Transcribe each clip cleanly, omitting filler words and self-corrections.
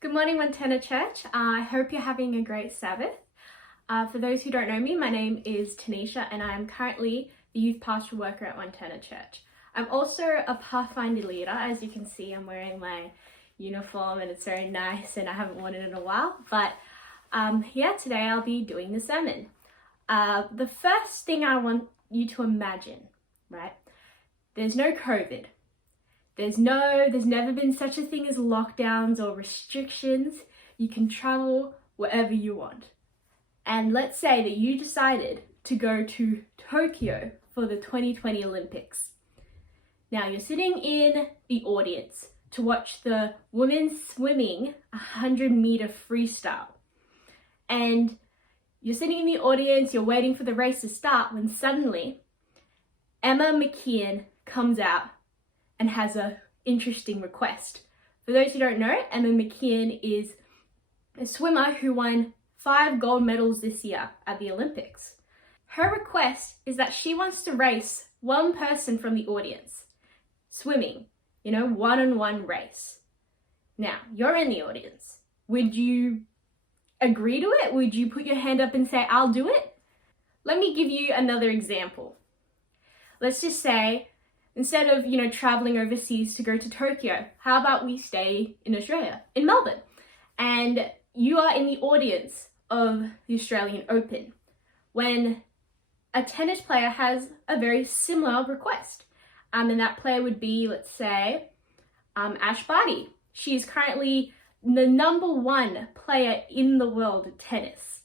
Good morning, Wantirna Church. I hope you're having a great Sabbath. For those who don't know me, my name is Tanisha and I am currently the youth pastoral worker at Wantirna Church. I'm also a Pathfinder leader. As you can see, I'm wearing my uniform and it's very nice and I haven't worn it in a while. But today I'll be doing the sermon. The first thing I want you to imagine, right? There's no COVID. There's never been such a thing as lockdowns or restrictions. You can travel wherever you want. And let's say that you decided to go to Tokyo for the 2020 Olympics. Now you're sitting in the audience to watch the women's swimming 100-meter freestyle. And you're sitting in the audience, you're waiting for the race to start when suddenly Emma McKeon comes out and has an interesting request. For those who don't know, Emma McKeon is a swimmer who won 5 gold medals this year at the Olympics. Her request is that she wants to race one person from the audience, swimming, one-on-one race. Now, you're in the audience. Would you agree to it? Would you put your hand up and say, I'll do it? Let me give you another example. Let's just say, instead of, traveling overseas to go to Tokyo, how about we stay in Australia, in Melbourne? And you are in the audience of the Australian Open when a tennis player has a very similar request. And that player would be, let's say, Ash Barty. She is currently the #1 player in the world at tennis.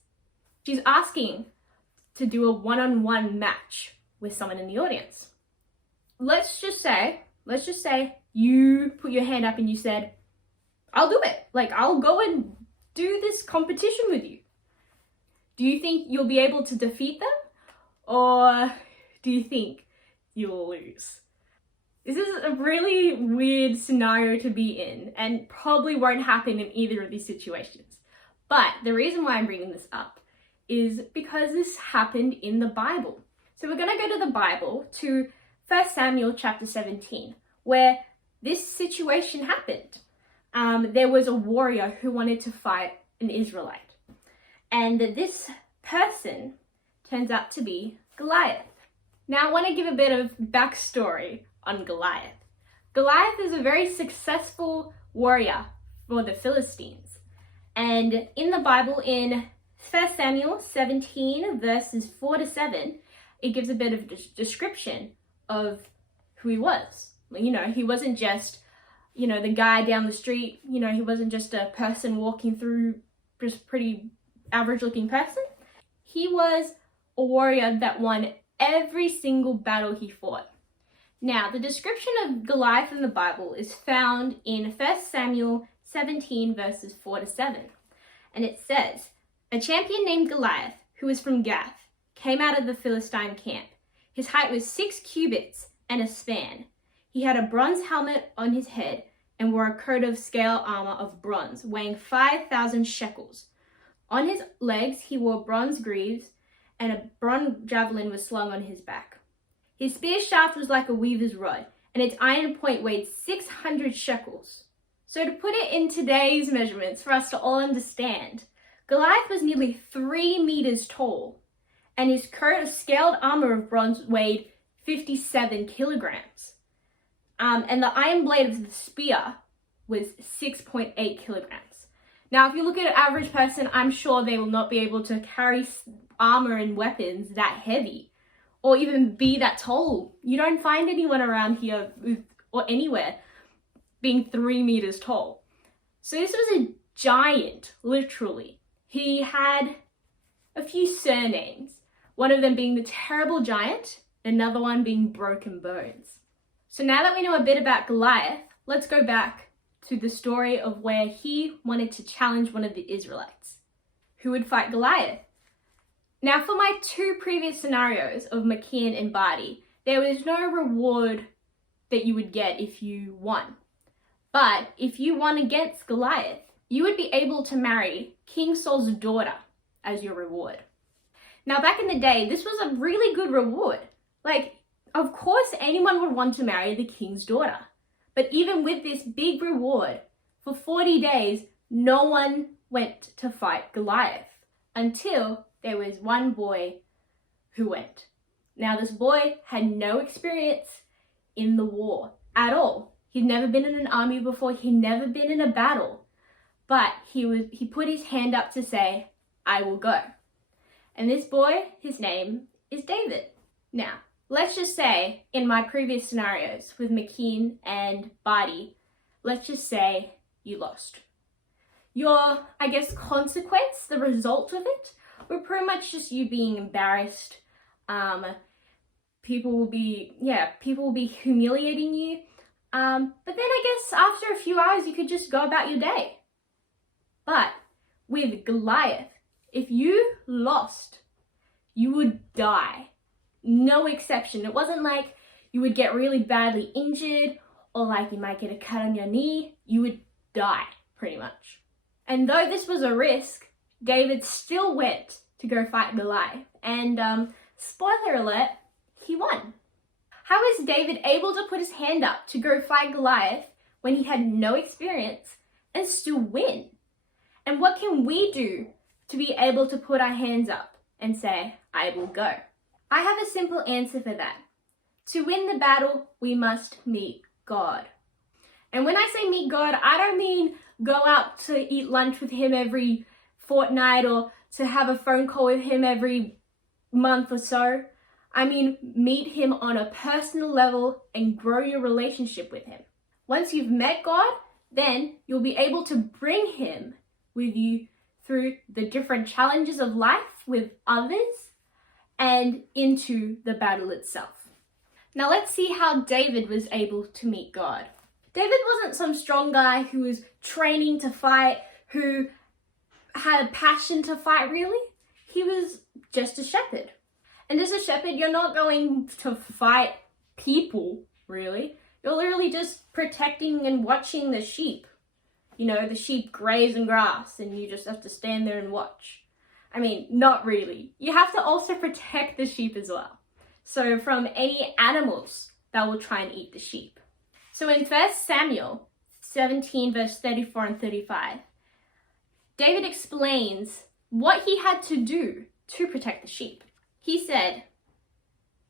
She's asking to do a one-on-one match with someone in the audience. Let's just say you put your hand up and you said, I'll do it. I'll go and do this competition with you. Do you think you'll be able to defeat them? Or do you think you'll lose? This is a really weird scenario to be in and probably won't happen in either of these situations. But the reason why I'm bringing this up is because this happened in the Bible. So we're going to go to the Bible to 1 Samuel chapter 17, where this situation happened. There was a warrior who wanted to fight an Israelite. And this person turns out to be Goliath. Now I want to give a bit of backstory on Goliath. Goliath is a very successful warrior for the Philistines. And in the Bible, in 1 Samuel 17, verses 4-7, it gives a bit of description of who he was. He wasn't just, the guy down the street. He wasn't just a person walking through, just pretty average looking person. He was a warrior that won every single battle he fought. Now, the description of Goliath in the Bible is found in 1 Samuel 17 verses 4-7. And it says, a champion named Goliath, who was from Gath, came out of the Philistine camp. His height was 6 cubits and a span. He had a bronze helmet on his head and wore a coat of scale armor of bronze, weighing 5,000 shekels. On his legs he wore bronze greaves, and a bronze javelin was slung on his back. His spear shaft was like a weaver's rod, and its iron point weighed 600 shekels. So to put it in today's measurements for us to all understand, Goliath was nearly 3 meters tall, and his coat of scaled armor of bronze weighed 57 kilograms. And the iron blade of the spear was 6.8 kilograms. Now, if you look at an average person, I'm sure they will not be able to carry armor and weapons that heavy, or even be that tall. You don't find anyone around here or anywhere being 3 meters tall. So this was a giant, literally. He had a few surnames, one of them being the Terrible Giant, another one being Broken Bones. So now that we know a bit about Goliath, let's go back to the story of where he wanted to challenge one of the Israelites. Who would fight Goliath? Now, for my 2 previous scenarios of McKeon and Barty, there was no reward that you would get if you won. But if you won against Goliath, you would be able to marry King Saul's daughter as your reward. Now, back in the day, this was a really good reward. Of course, anyone would want to marry the king's daughter. But even with this big reward, for 40 days, no one went to fight Goliath until there was one boy who went. Now, this boy had no experience in the war at all. He'd never been in an army before. He'd never been in a battle. But he put his hand up to say, I will go. And this boy, his name is David. Now, let's just say in my previous scenarios with McKean and Barty, let's just say you lost. Your, I guess, consequence, the result of it, were pretty much just you being embarrassed. People will be humiliating you. But then I guess after a few hours, you could just go about your day. But with Goliath, if you lost, you would die. No exception. It wasn't like you would get really badly injured or like you might get a cut on your knee. You would die, pretty much. And though this was a risk, David still went to go fight Goliath. And spoiler alert, he won. How is David able to put his hand up to go fight Goliath when he had no experience and still win? And what can we do to be able to put our hands up and say, I will go? I have a simple answer for that. To win the battle, we must meet God. And when I say meet God, I don't mean go out to eat lunch with him every fortnight or to have a phone call with him every month or so. I mean, meet him on a personal level and grow your relationship with him. Once you've met God, then you'll be able to bring him with you through the different challenges of life with others and into the battle itself. Now let's see how David was able to meet God. David wasn't some strong guy who was training to fight, who had a passion to fight really. He was just a shepherd. And as a shepherd, you're not going to fight people, really. You're literally just protecting and watching the sheep. You know, the sheep graze in grass and you just have to stand there and watch. I mean, not really. You have to also protect the sheep as well. So from any animals that will try and eat the sheep. So in 1 Samuel 17 verse 34 and 35, David explains what he had to do to protect the sheep. He said,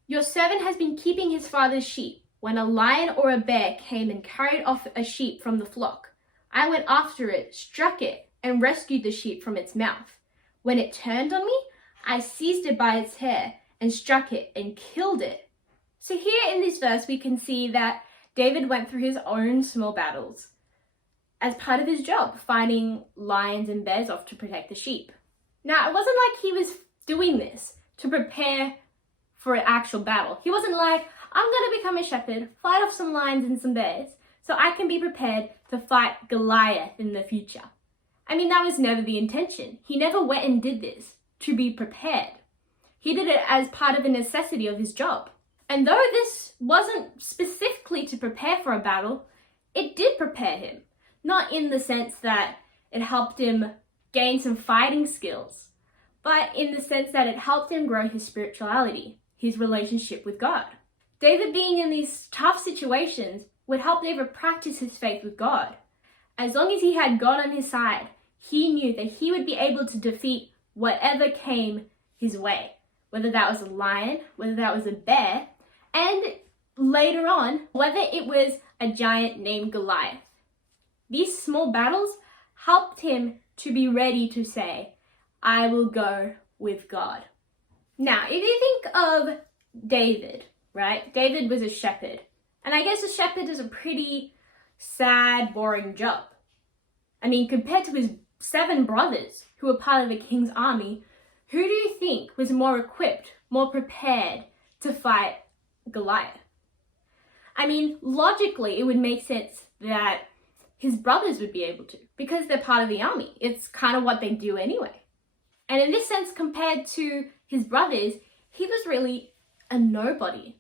your servant has been keeping his father's sheep. When a lion or a bear came and carried off a sheep from the flock, I went after it, struck it, and rescued the sheep from its mouth. When it turned on me, I seized it by its hair and struck it and killed it. So here in this verse, we can see that David went through his own small battles as part of his job, fighting lions and bears off to protect the sheep. Now, it wasn't like he was doing this to prepare for an actual battle. He wasn't like, I'm going to become a shepherd, fight off some lions and some bears, so I can be prepared to fight Goliath in the future. I mean, that was never the intention. He never went and did this to be prepared. He did it as part of a necessity of his job. And though this wasn't specifically to prepare for a battle, it did prepare him. Not in the sense that it helped him gain some fighting skills, but in the sense that it helped him grow his spirituality, his relationship with God. David being in these tough situations would help David practice his faith with God. As long as he had God on his side, he knew that he would be able to defeat whatever came his way, whether that was a lion, whether that was a bear, and later on, whether it was a giant named Goliath. These small battles helped him to be ready to say, I will go with God. Now, if you think of David, right? David was a shepherd. And I guess a shepherd is a pretty sad, boring job. I mean, compared to his 7 brothers who were part of the king's army, who do you think was more equipped, more prepared to fight Goliath? I mean, logically, it would make sense that his brothers would be able to, because they're part of the army. It's kind of what they do anyway. And in this sense, compared to his brothers, he was really a nobody.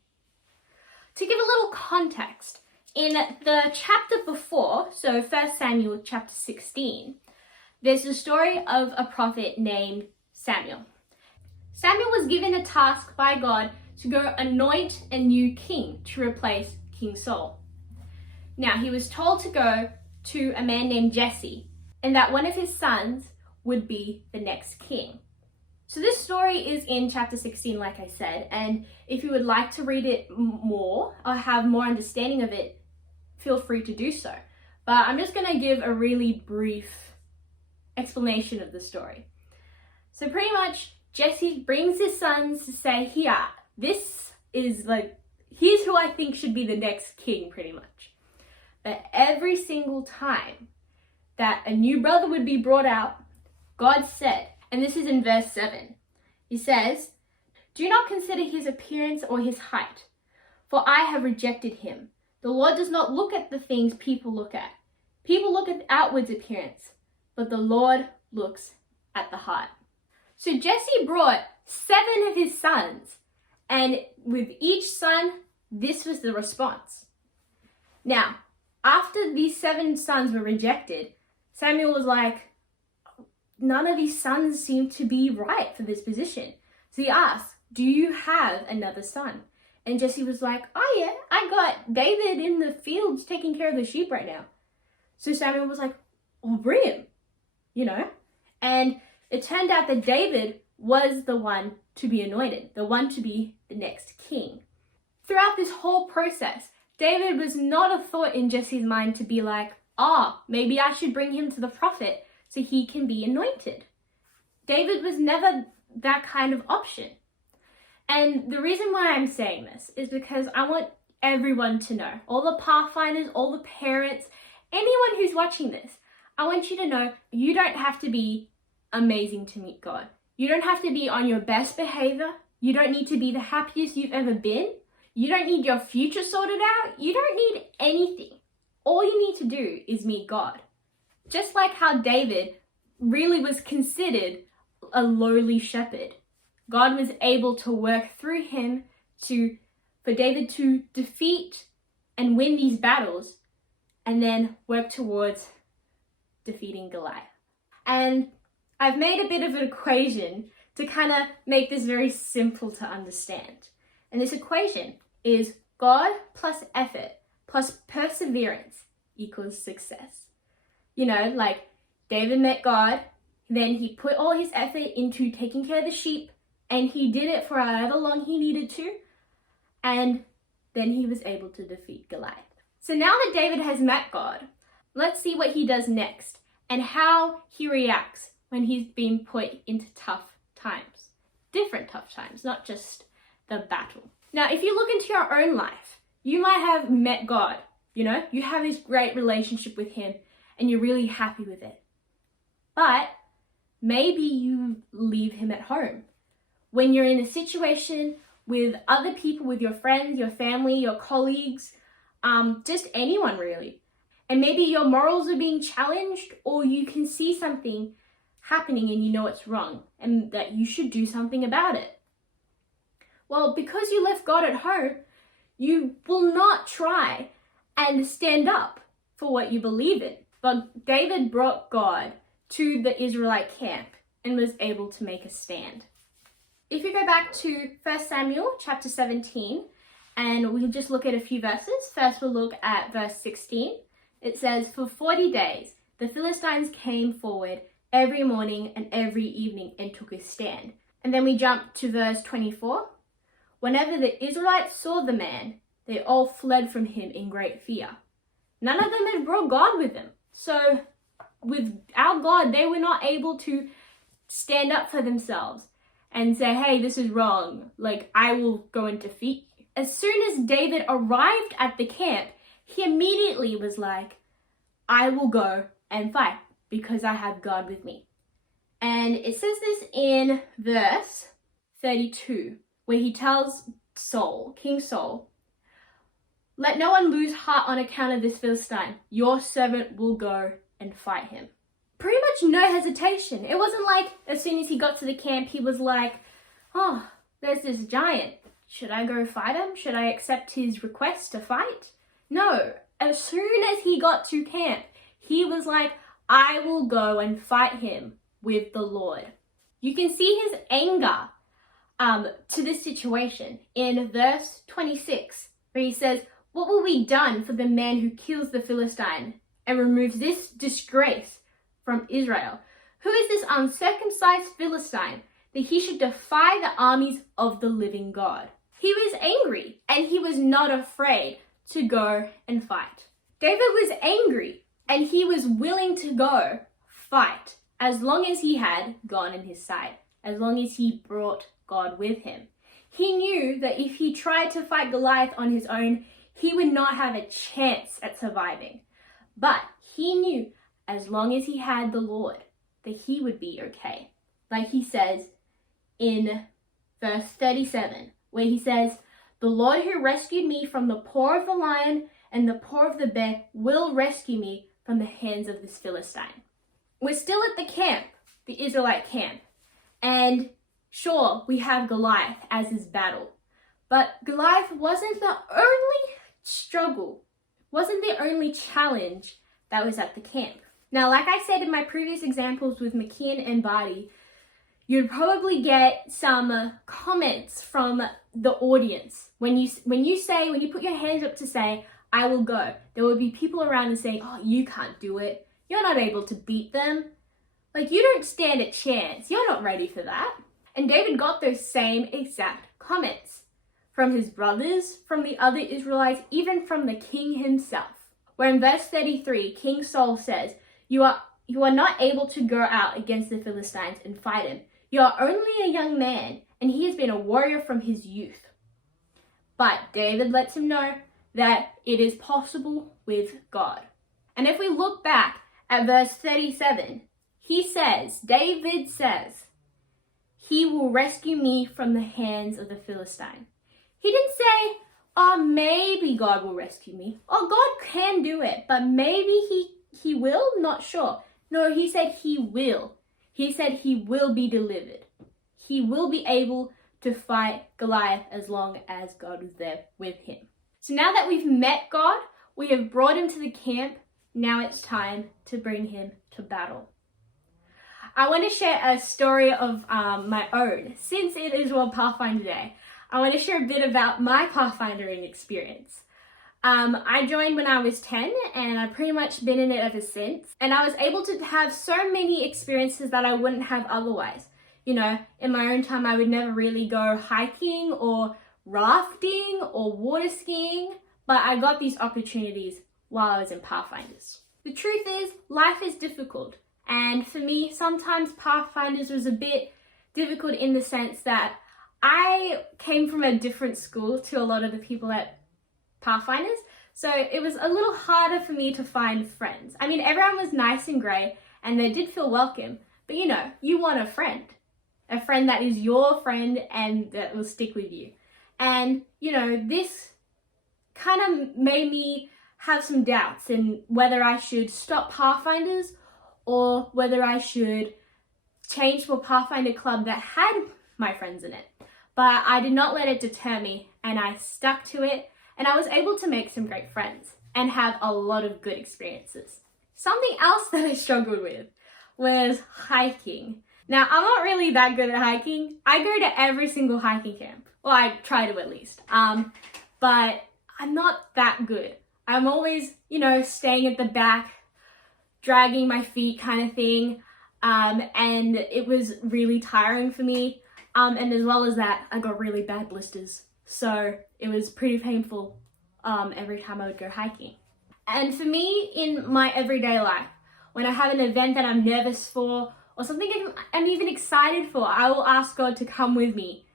To give a little context, in the chapter before, so 1 Samuel chapter 16, there's a story of a prophet named Samuel. Samuel was given a task by God to go anoint a new king to replace King Saul. Now, he was told to go to a man named Jesse and that one of his sons would be the next king. So this story is in chapter 16, like I said, and if you would like to read it more or have more understanding of it, feel free to do so. But I'm just going to give a really brief explanation of the story. So pretty much Jesse brings his sons to say, here, here's who I think should be the next king, pretty much. But every single time that a new brother would be brought out, God said, and this is in verse 7, he says, do not consider his appearance or his height, for I have rejected him. The Lord does not look at the things people look at. People look at the outward appearance, but the Lord looks at the heart. So Jesse brought 7 of his sons, and with each son, this was the response. Now, after these 7 sons were rejected, Samuel was like, none of these sons seem to be right for this position. So he asked, do you have another son? And Jesse was like, oh yeah, I got David in the fields taking care of the sheep right now. So Samuel was like, well, bring him, And it turned out that David was the one to be anointed, the one to be the next king. Throughout this whole process, David was not a thought in Jesse's mind to be like, maybe I should bring him to the prophet so he can be anointed. David was never that kind of option. And the reason why I'm saying this is because I want everyone to know, all the pathfinders, all the parents, anyone who's watching this, I want you to know you don't have to be amazing to meet God. You don't have to be on your best behavior. You don't need to be the happiest you've ever been. You don't need your future sorted out. You don't need anything. All you need to do is meet God. Just like how David really was considered a lowly shepherd. God was able to work through him for David to defeat and win these battles and then work towards defeating Goliath. And I've made a bit of an equation to kind of make this very simple to understand. And this equation is God plus effort plus perseverance equals success. Like David met God, then he put all his effort into taking care of the sheep, and he did it for however long he needed to, and then he was able to defeat Goliath. So now that David has met God, let's see what he does next and how he reacts when he's been put into tough times. Different tough times, not just the battle. Now, if you look into your own life, you might have met God, you have this great relationship with him and you're really happy with it. But maybe you leave him at home. When you're in a situation with other people, with your friends, your family, your colleagues, just anyone really. And maybe your morals are being challenged, or you can see something happening and you know it's wrong and that you should do something about it. Well, because you left God at home, you will not try and stand up for what you believe in. But David brought God to the Israelite camp and was able to make a stand. If you go back to 1 Samuel chapter 17, and we'll just look at a few verses. First, we'll look at verse 16. It says, for 40 days, the Philistines came forward every morning and every evening and took a stand. And then we jump to verse 24. Whenever the Israelites saw the man, they all fled from him in great fear. None of them had brought God with them. So without God, they were not able to stand up for themselves and say, hey, this is wrong. I will go and defeat you. As soon as David arrived at the camp, he immediately was like, I will go and fight because I have God with me. And it says this in verse 32, where he tells Saul, King Saul, let no one lose heart on account of this Philistine. Your servant will go and fight him. Pretty much no hesitation. It wasn't like as soon as he got to the camp, he was like, oh, there's this giant. Should I go fight him? Should I accept his request to fight? No. As soon as he got to camp, he was like, I will go and fight him with the Lord. You can see his anger to this situation in verse 26, where he says, what will be done for the man who kills the Philistine and removes this disgrace from Israel? Who is this uncircumcised Philistine that he should defy the armies of the living God? He was angry and he was not afraid to go and fight. David was angry and he was willing to go fight as long as he had God in his side, as long as he brought God with him. He knew that if he tried to fight Goliath on his own, he would not have a chance at surviving. But he knew as long as he had the Lord that he would be okay. Like he says in verse 37, where he says, "The Lord who rescued me from the paw of the lion and the paw of the bear will rescue me from the hands of this Philistine." We're still at the camp, the Israelite camp, and sure, we have Goliath as his battle, but Goliath wasn't the only struggle, wasn't the only challenge that was at the camp. Now, like I said in my previous examples with McKeon and Barty, you'd probably get some comments from the audience. When you put your hands up to say, "I will go," there will be people around and saying, "Oh, you can't do it. You're not able to beat them. Like, you don't stand a chance. You're not ready for that." And David got those same exact comments from his brothers, from the other Israelites, even from the king himself. Where in verse 33, King Saul says, You are not able to go out against the Philistines and fight him. You are only a young man, and he has been a warrior from his youth." But David lets him know that it is possible with God. And if we look back at verse 37, David says, "He will rescue me from the hands of the Philistine." He didn't say, "Oh, maybe God will rescue me." Oh, God can do it, but maybe he will, not sure. No, he said he will. He said he will be delivered. He will be able to fight Goliath as long as God is there with him. So now that we've met God, we have brought him to the camp, now it's time to bring him to battle. I want to share a story of my own. Since it is World Pathfinder Day, I want to share a bit about my pathfinding experience. I joined when I was 10 and I've pretty much been in it ever since. And I was able to have so many experiences that I wouldn't have otherwise. You know, in my own time, I would never really go hiking or rafting or water skiing, but I got these opportunities while I was in Pathfinders. The truth is, life is difficult. And for me, sometimes Pathfinders was a bit difficult in the sense that I came from a different school to a lot of the people at Pathfinders, so it was a little harder for me to find friends. I mean, everyone was nice and great and they did feel welcome, but you know, you want a friend that is your friend and that will stick with you. And you know, this kind of made me have some doubts in whether I should stop Pathfinders or whether I should change to a Pathfinder club that had my friends in it. But I did not let it deter me and I stuck to it. And I was able to make some great friends and have a lot of good experiences. Something else that I struggled with was hiking. Now, I'm not really that good at hiking. I go to every single hiking camp. Well, I try to at least. But I'm not that good. I'm always, you know, staying at the back, dragging my feet kind of thing. And it was really tiring for me. And as well as that, I got really bad blisters. So it was pretty painful every time I would go hiking. And for me, in my everyday life, when I have an event that I'm nervous for or something I'm even excited for, I will ask God to come with me,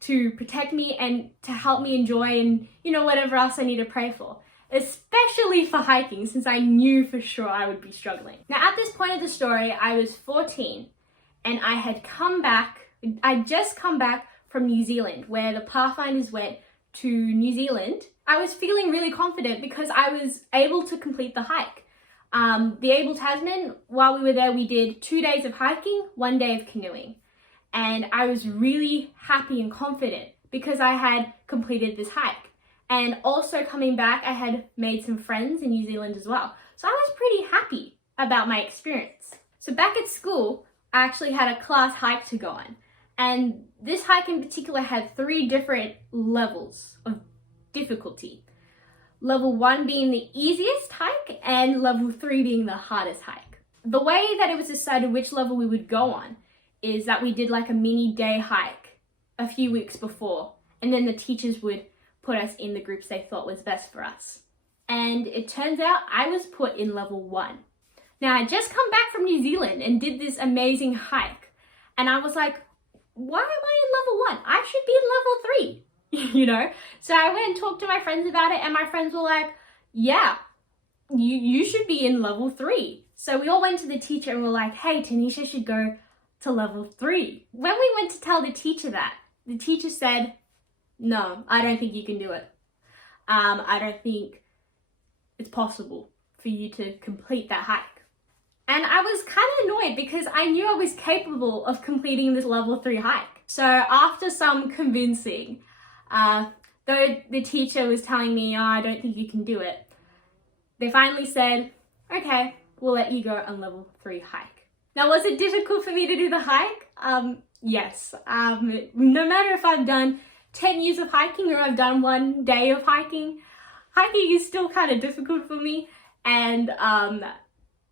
to protect me and to help me enjoy and, you know, whatever else I need to pray for. Especially for hiking, since I knew for sure I would be struggling. Now, at this point of the story, I was 14 and I just come back from New Zealand, where the Pathfinders went to New Zealand. I was feeling really confident because I was able to complete the hike. The Able Tasman, while we were there, we did 2 days of hiking, 1 day of canoeing. And I was really happy and confident because I had completed this hike. And also coming back, I had made some friends in New Zealand as well. So I was pretty happy about my experience. So back at school, I actually had a class hike to go on. And this hike in particular had 3 different levels of difficulty. Level 1 being the easiest hike and level 3 being the hardest hike. the way that it was decided which level we would go on is that we did like a mini day hike a few weeks before, and then the teachers would put us in the groups they thought was best for us. And it turns out I was put in level 1. Now, I just come back from New Zealand and did this amazing hike, and I was like, why am I in level 1? I should be in level 3, you know? So I went and talked to my friends about it, and my friends were like, yeah, you should be in level 3. So we all went to the teacher and were like, hey, Tanisha should go to level 3. When we went to tell the teacher that, the teacher said, no, I don't think you can do it. I don't think it's possible for you to complete that hike. And I was kind of annoyed because I knew I was capable of completing this level 3 hike. So after some convincing, though the teacher was telling me, oh, I don't think you can do it, they finally said, okay, we'll let you go on level 3 hike. Now, was it difficult for me to do the hike? Yes. No matter if I've done 10 years of hiking or I've done 1 day of hiking, hiking is still kind of difficult for me. And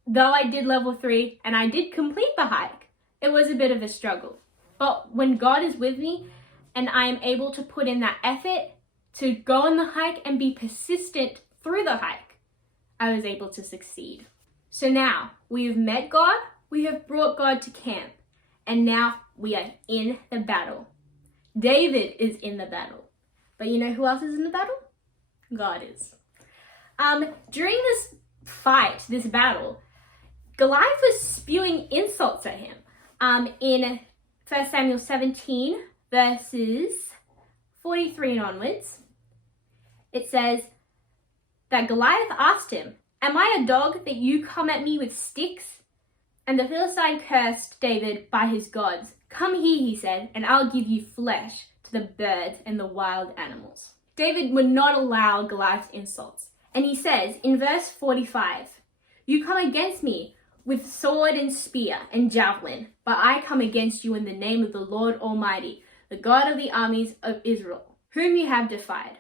though I did level 3 and I did complete the hike, it was a bit of a struggle. But when God is with me and I am able to put in that effort to go on the hike and be persistent through the hike, I was able to succeed. So now we have met God, we have brought God to camp, and now we are in the battle. David is in the battle. But you know who else is in the battle? God is. During this fight, this battle, Goliath was spewing insults at him. In 1 Samuel 17, verses 43 and onwards, it says that Goliath asked him, am I a dog that you come at me with sticks? And the Philistine cursed David by his gods. Come here, he said, and I'll give you flesh to the birds and the wild animals. David would not allow Goliath's insults. And he says in verse 45, you come against me with sword and spear and javelin, but I come against you in the name of the Lord Almighty, the God of the armies of Israel, whom you have defied.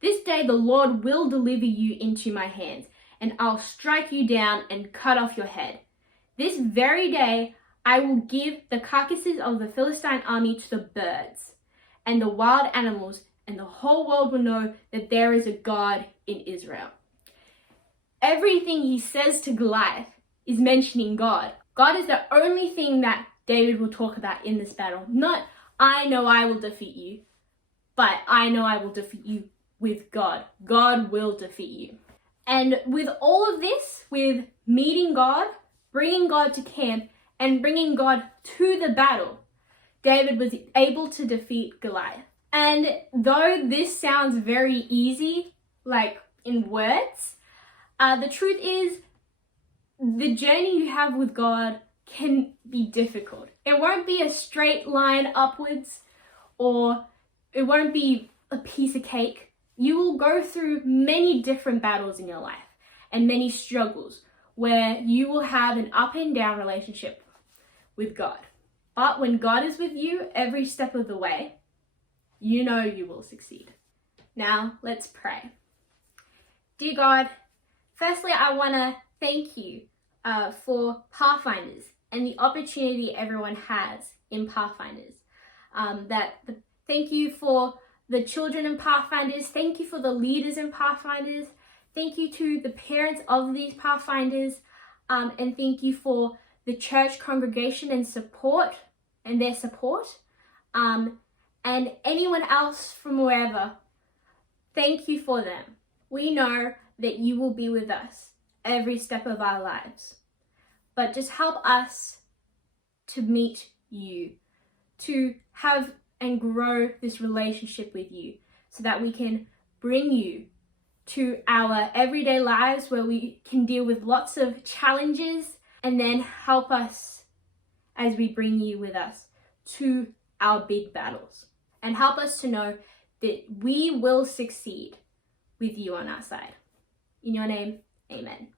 This day the Lord will deliver you into my hands, and I'll strike you down and cut off your head. This very day I will give the carcasses of the Philistine army to the birds and the wild animals, and the whole world will know that there is a God in Israel. Everything he says to Goliath is mentioning God. God is the only thing that David will talk about in this battle. Not, I know I will defeat you, but I know I will defeat you with God. God will defeat you. And with all of this, with meeting God, bringing God to camp, and bringing God to the battle, David was able to defeat Goliath. And though this sounds very easy, like in words, the truth is the journey you have with God can be difficult. It won't be a straight line upwards, or it won't be a piece of cake. You will go through many different battles in your life and many struggles where you will have an up and down relationship with God. But when God is with you every step of the way, you know you will succeed. Now, let's pray. Dear God, firstly, I want to thank you for Pathfinders and the opportunity everyone has in Pathfinders. Thank you for the children in Pathfinders. Thank you for the leaders in Pathfinders. Thank you to the parents of these Pathfinders. And thank you for the church congregation and their support. And anyone else from wherever, thank you for them. We know that you will be with us every step of our lives. But just help us to meet you, to have and grow this relationship with you so that we can bring you to our everyday lives where we can deal with lots of challenges, and then help us as we bring you with us to our big battles, and help us to know that we will succeed with you on our side. In your name, amen.